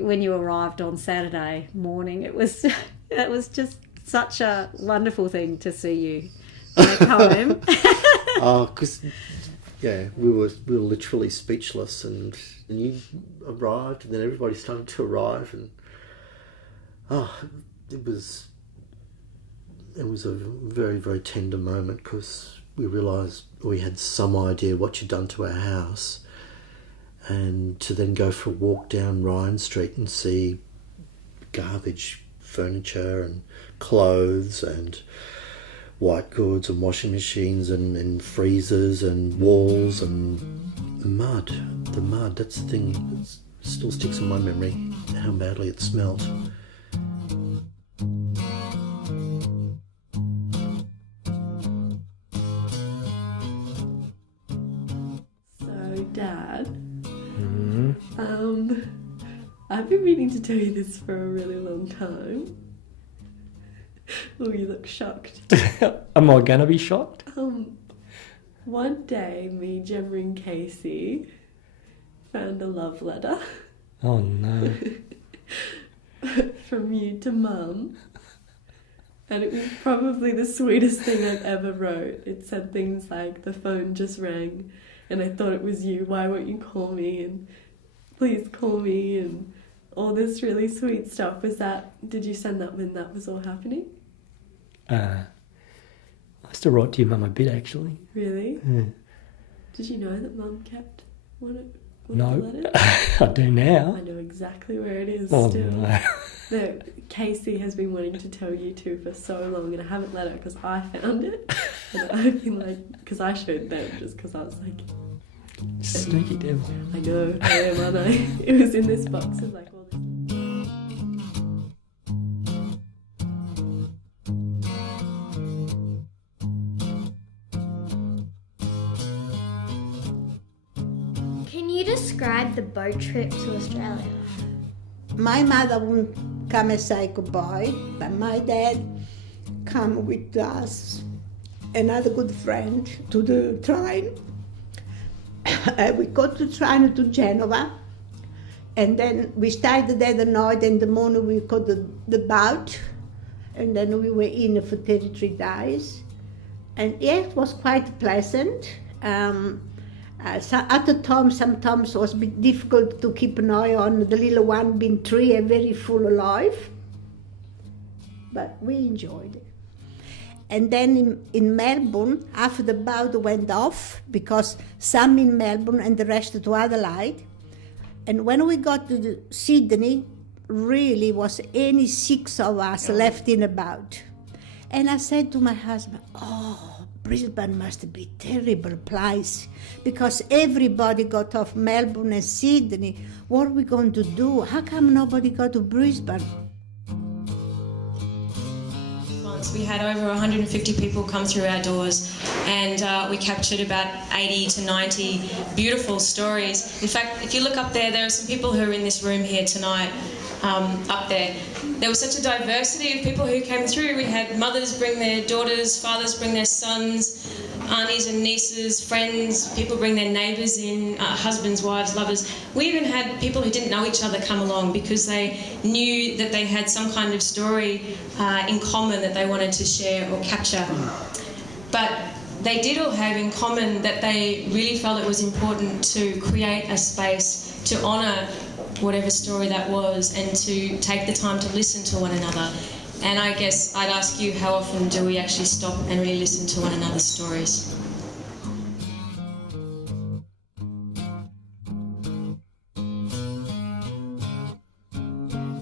when you arrived on Saturday morning, it was just such a wonderful thing to see you back home. Because we were literally speechless, and you arrived, and then everybody started to arrive, and it was a very, very tender moment, because we realised we had some idea what you'd done to our house, and to then go for a walk down Ryan Street and see garbage furniture and clothes and white goods and washing machines and freezers and walls and the mud, that's the thing that still sticks in my memory, how badly it smelled. So, Dad, I've been meaning to tell you this for a really long time. Oh, you look shocked. Am I gonna be shocked? One day, me, Gemma and Casey found a love letter. Oh no. From you to Mum. And it was probably the sweetest thing I've ever wrote. It said things like, the phone just rang and I thought it was you, why won't you call me, and please call me, and all this really sweet stuff. Did you send that when that was all happening? I still write to your mum a bit, actually. Really? Yeah. Did you know that Mum kept one of No, the letters? I do now. I know exactly where it is Oh, still. no. No, Casey has been wanting to tell you two for so long, and I haven't let her because I found it. And I've been like, because I showed them just because I was like, Sneaky devil. I know, I am, aren't I? It was in this box of like all this. Can you describe the boat trip to Australia? My mother wouldn't come and say goodbye, but my dad come with us, another good friend, to the train. We got the train to Genova, and then we stayed there the night, and the morning we got the boat, and then we were in for 33 days. And yeah, it was quite pleasant. So at the time, sometimes it was a bit difficult to keep an eye on the little one being 3 and very full of life, but we enjoyed it. And then in Melbourne, after the boat went off, because some in Melbourne and the rest to Adelaide, and when we got to Sydney, really was only 6 of us left in the boat. And I said to my husband, Brisbane must be a terrible place, because everybody got off Melbourne and Sydney. What are we going to do? How come nobody got to Brisbane? We had over 150 people come through our doors, and we captured about 80 to 90 beautiful stories. In fact, if you look up there, there are some people who are in this room here tonight, up there. There was such a diversity of people who came through. We had mothers bring their daughters, fathers bring their sons, aunties and nieces, friends, people bring their neighbours in, husbands, wives, lovers. We even had people who didn't know each other come along because they knew that they had some kind of story in common that they wanted to share or capture. But they did all have in common that they really felt it was important to create a space to honour whatever story that was, and to take the time to listen to one another. And I guess I'd ask you, how often do we actually stop and really listen to one another's stories?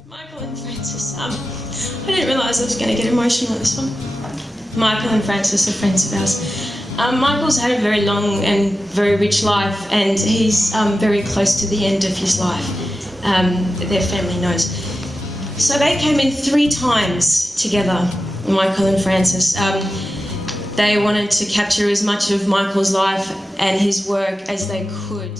Michael and Francis, I didn't realise I was going to get emotional at this one. Michael and Francis are friends of ours. Michael's had a very long and very rich life, and he's very close to the end of his life. Their family knows. So they came in 3 times together, Michael and Francis. They wanted to capture as much of Michael's life and his work as they could.